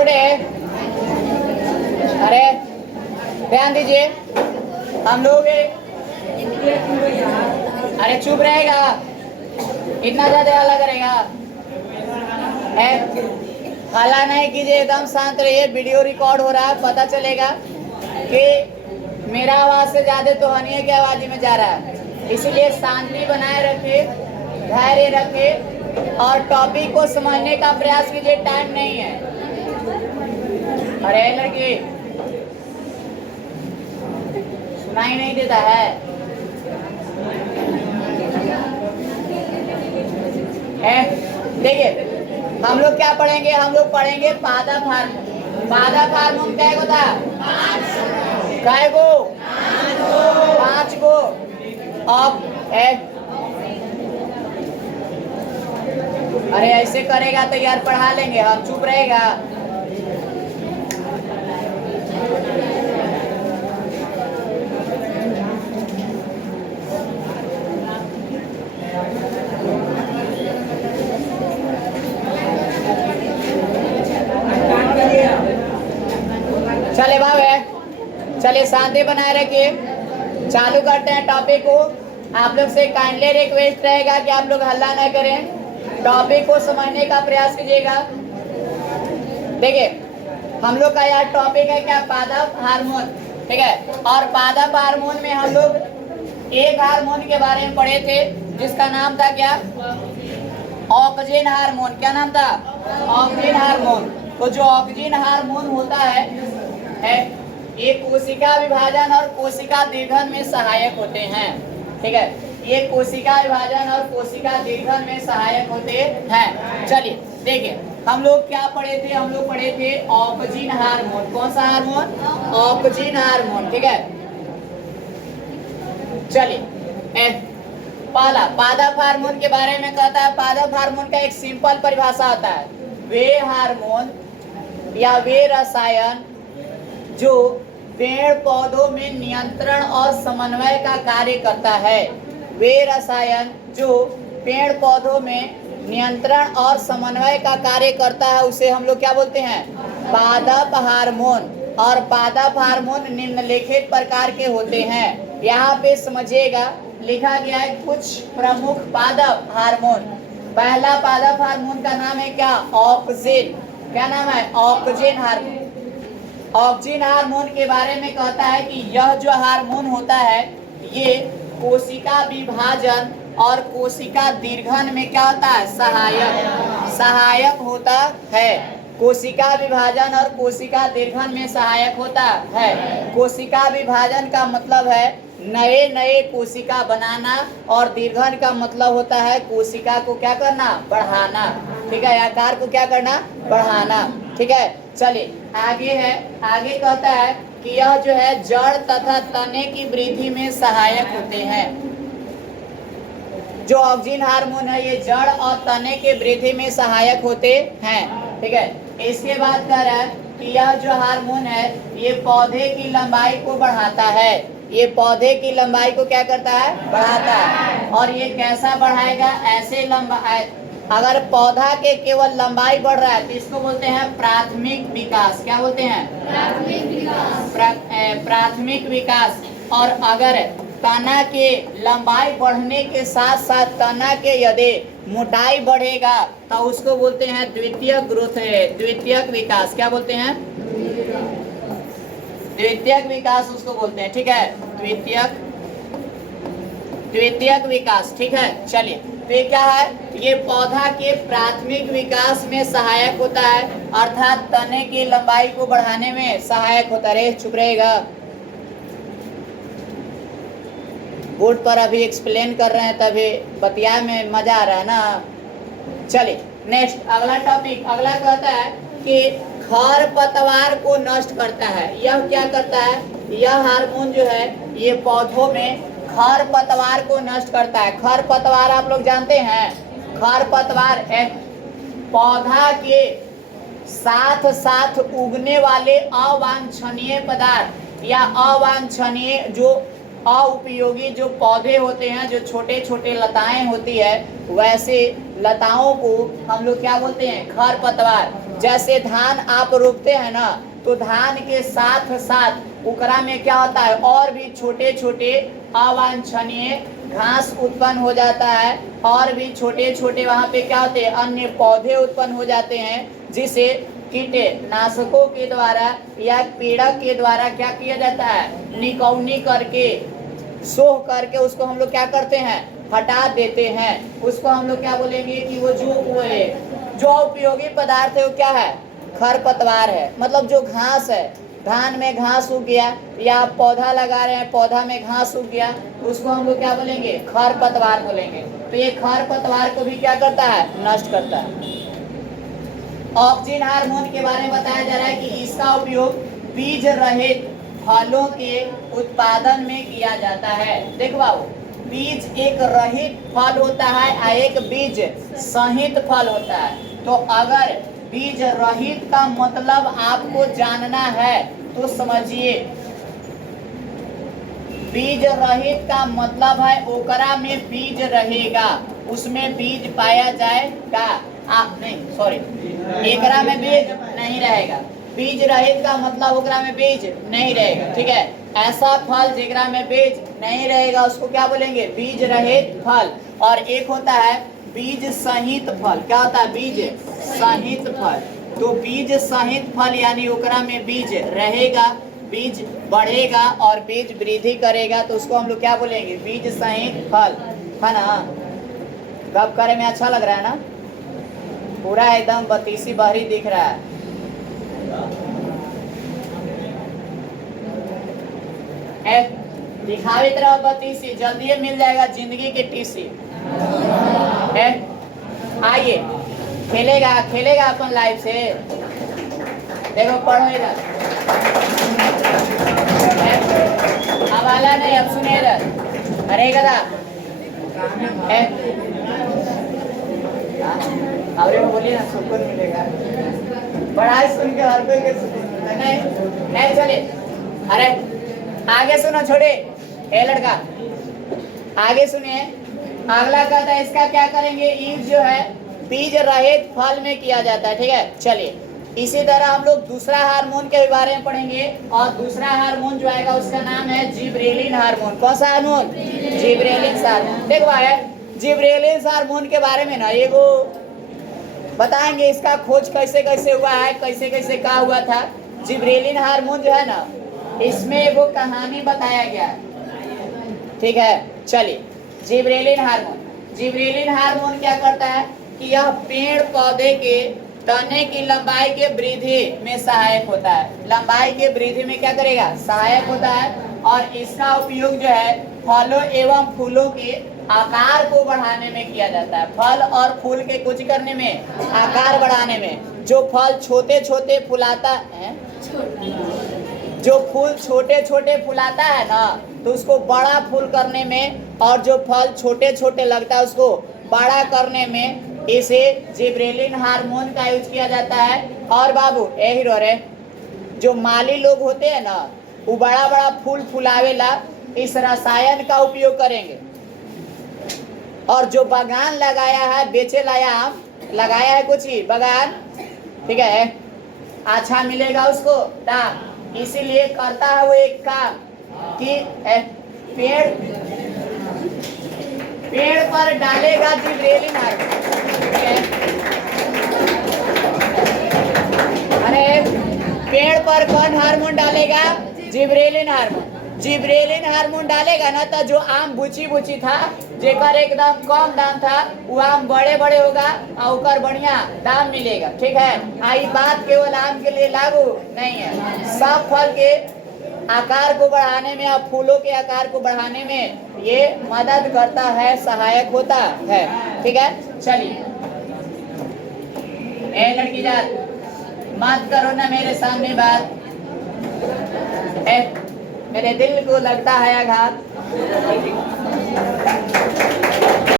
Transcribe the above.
छोटे अरे ध्यान दीजिए हम लोग अरे चुप रहेगा, इतना ज्यादा हल्ला करेगा। हल्ला नहीं कीजिए, एकदम शांत रहिए। वीडियो रिकॉर्ड हो रहा है, पता चलेगा कि मेरा आवाज से ज्यादा तो हनिया की आवाज में जा रहा है। इसीलिए शांति बनाए रखिए, धैर्य रखिए और टॉपिक को समझने का प्रयास कीजिए। टाइम नहीं है। अरे लड़की सुनाई नहीं देता है? देखिए हम लोग क्या पढ़ेंगे, हम लोग पढ़ेंगे पादप हार्मोन। पादप हार्मोन कै गो था? कै गो? 5 गो। अब अरे ऐसे करेगा तो यार पढ़ा लेंगे हम, चुप रहेगा। चले बाबे, चलिए शांति बनाए रखिए। चालू करते हैं टॉपिक को। आप लोग से काइंडली रिक्वेस्ट रहेगा कि आप लोग हल्ला ना करें, टॉपिक को समझने का प्रयास कीजिएगा। देखिए हम लोग का यार टॉपिक है क्या? पादप हार्मोन, ठीक है। और पादप हार्मोन में हम लोग एक हार्मोन के बारे में पढ़े थे जिसका नाम था क्या? Oxygen hormone. क्या नाम था? Oxygen hormone. तो जो ऑक्सीजन हार्मोन होता है ये कोशिका विभाजन और कोशिका दीर्घन में सहायक होते हैं, ठीक है। ये कोशिका विभाजन और कोशिका दीर्घन में सहायक होते हैं। चलिए देखिए हम लोग क्या पढ़े थे, हम लोग पढ़े थे ऑक्सीजन हार्मोन। कौन सा हार्मोन? ऑक्सीजन हार्मोन, ठीक है। चलिए पहला पादप हार्मोन के बारे में कहता है। पादप हार्मोन का एक सिंपल परिभाषा होता है, वे हार्मोन या वे रसायन जो पेड़ पौधों में नियंत्रण और समन्वय का कार्य करता है। वे रसायन जो पेड़ पौधों में नियंत्रण और समन्वय का कार्य करता है उसे हम लोग क्या बोलते हैं? पादप हार्मोन। और पादप हार्मोन निम्नलिखित प्रकार के होते हैं। यहाँ पे समझिएगा लिखा गया है कुछ प्रमुख पादप हार्मोन। पहला पादप हार्मोन का नाम है क्या? ऑक्सीजन। क्या नाम है? Oxygen hormone. ऑक्सीजन हार्मोन के बारे में कहता है कि यह जो हार्मोन होता है ये कोशिका विभाजन और कोशिका दीर्घन में क्या होता है? सहायक होता है। कोशिका विभाजन और कोशिका दीर्घन में सहायक होता है। कोशिका विभाजन का मतलब है नए नए कोशिका बनाना और दीर्घन का मतलब होता है कोशिका को क्या करना? बढ़ाना, ठीक है। आकार को क्या करना? बढ़ाना, ठीक है। चलिए आगे है, आगे कहता है कि यह जो है जड़ तथा तने की वृद्धि में सहायक होते हैं। जो ऑक्सीजन हार्मोन है ये जड़ और तने के वृद्धि में सहायक होते हैं, ठीक है। इसके बाद कह रहा है कि यह जो हार्मोन है ये पौधे की लंबाई को बढ़ाता है। ये पौधे की लंबाई को क्या करता है? बढ़ाता है। और ये कैसा बढ़ाएगा? ऐसे लंबाई, अगर पौधा के केवल लंबाई बढ़ रहा है तो इसको बोलते हैं प्राथमिक विकास। क्या बोलते हैं? प्राथमिक विकास। प्राथमिक विकास। और अगर तना के लंबाई बढ़ने के साथ साथ तना के यदि मोटाई बढ़ेगा तो उसको बोलते हैं द्वितीयक ग्रोथ है, द्वितीयक विकास। क्या बोलते हैं? द्वितीयक विकास उसको बोलते हैं, ठीक है। द्वितीयक विकास, ठीक है। चलिए तो ये क्या है? ये पौधा के प्राथमिक विकास में सहायक होता है, अर्थात तने की लंबाई को बढ़ाने में सहायक होता है। चुप रहेगा, बोर्ड पर अभी एक्सप्लेन कर रहे हैं तभी बतिया में मजा आ रहा है ना। चलिए नेक्स्ट अगला टॉपिक, अगला कहता है कि खरपतवार को नष्ट करता है। यह क्या करता है? यह हार्मोन जो है ये पौधों में खरपतवार को नष्ट करता है। खरपतवार आप लोग जानते हैं? खरपतवार एक पौधा के साथ साथ उगने वाले अवांछनीय पदार्थ या अवांछनीय जो अउपयोगी जो पौधे होते हैं, जो छोटे छोटे लताएं होती है, वैसे लताओं को हम लोग क्या बोलते हैं? खरपतवार। जैसे धान आप रोपते हैं ना, तो धान के साथ साथ उकरा में क्या होता है, और भी छोटे छोटे अवांछनीय घास उत्पन्न हो जाता है, और भी छोटे छोटे वहाँ पे क्या होते हैं, अन्य पौधे उत्पन्न हो जाते हैं, जिसे कीटनाशकों के द्वारा या पीड़क के द्वारा क्या किया जाता है, निकौनी करके, सोह करके उसको हम लोग क्या करते हैं, हटा देते हैं। उसको हम लोग क्या बोलेंगे कि वो जो उपयोगी पदार्थ है वो क्या है, खरपतवार है। मतलब जो घास है, धान में घास उग गया, या आप पौधा लगा रहे हैं, पौधा में घास उग गया, उसको हम लोग क्या बोलेंगे, खरपतवार बोलेंगे। तो ये खरपतवार को भी क्या करता है, नष्ट करता है। ऑक्सिन हार्मोन के बारे में बताया जा रहा है कि इसका उपयोग बीज रहित फलों के उत्पादन में किया जाता है। देखो बाबू, बीज एक रहित फल होता है और एक बीज सहित फल होता है। तो अगर बीज रहित का मतलब आपको जानना है तो समझिए, बीज रहित का मतलब है ओकरा में बीज रहेगा, उसमें बीज पाया जाएगा। एकरा में बीज नहीं रहेगा। बीज रहित का मतलब ओकरा में बीज नहीं रहेगा, ठीक है। ऐसा फल जेकरा में बीज नहीं रहेगा उसको क्या बोलेंगे, बीज रहित फल। और एक होता है बीज सहित फल। क्या होता है, बीज सहित फल। तो बीज सहित फल यानी ओकरा में बीज रहेगा, बीज बढ़ेगा और बीज वृद्धि करेगा, तो उसको हम लोग क्या बोलेंगे, बीज सहित फल, है ना। गप करे में अच्छा लग रहा है ना, पूरा एकदम बतीसी बहरी दिख रहा है। दिखावे तरह बतीसी, जल्दी मिल जाएगा जिंदगी की टीसी। आइए खेलेगा खेलेगा अपन लाइफ से। देखो पढ़ो इधर, हवाला नहीं, अब सुने इधर। अरे गदा अरे वो बोलिए ना, सुकून मिलेगा। पढ़ाई सुन के हर कोई नहीं चले। अरे आगे सुनो, छोड़े ए लड़का, आगे सुनिए। अगला कहता है इसका क्या करेंगे, ईज जो है बीज रहित फल में किया जाता है, ठीक है। चलिए इसी तरह हम लोग दूसरा हार्मोन के बारे में पढ़ेंगे, और दूसरा हार्मोन जो आएगा उसका नाम है जिब्रेलिन हार्मोन। कौन सा हार्मोन, जिब्रेलिन हार्मोन। देखो भाई, जिब्रेलिन हार्मोन के बारे में ना ये वो बताएंगे, इसका खोज कैसे कैसे हुआ है, कैसे कैसे क्या हुआ था। जिब्रेलिन हार्मोन जो है ना, इसमें वो कहानी बताया गया है, ठीक है। चलिए जिब्रेलिन हार्मोन, जिब्रेलिन हार्मोन क्या करता है कि यह पेड़ पौधे के तने की लंबाई के वृद्धि में सहायक होता है। लंबाई के वृद्धि में क्या करेगा, सहायक होता है। और इसका उपयोग जो है फलों एवं फूलों के आकार को बढ़ाने में किया जाता है। फल और फूल के कुछ करने में, आकार बढ़ाने में। जो फल छोटे छोटे फुलाता है, जो फूल छोटे छोटे फुलाता है ना, तो उसको बड़ा फूल करने में, और जो फल छोटे छोटे लगता है उसको बड़ा करने में इसे जिब्रेलिन हार्मोन का यूज किया जाता है। और बाबू ए हीरो रे, जो माली लोग होते हैं ना, वो बड़ा बड़ा फूल फुलावेला इस रसायन का उपयोग करेंगे। और जो बागान लगाया है, बेचे लाया, आम लगाया है कुछ ही बागान, ठीक है, अच्छा मिलेगा उसको दाम, इसीलिए करता है वो एक काम कि पेड़ पर डालेगा जिब्रेलिन हार्मोन। अरे पेड़ पर कौन हार्मोन डालेगा, जिब्रेलिन हार्मोन। जिब्रेलिन हार्मोन डालेगा ना, तो जो आम बुची बुची था, जेकर एकदम कम दाम था, वो आम बड़े बड़े होगा और उकर बढ़िया दाम मिलेगा, ठीक है। आई बात केवल आम के लिए लागू नहीं है, सब फल के आकार को बढ़ाने में और फूलों के आकार को बढ़ाने में ये मदद करता है, सहायक होता है, ठीक है। चलिए ए लड़की जात, मत करो ना मेरे सामने बात, मेरे दिल को लगता है आघात।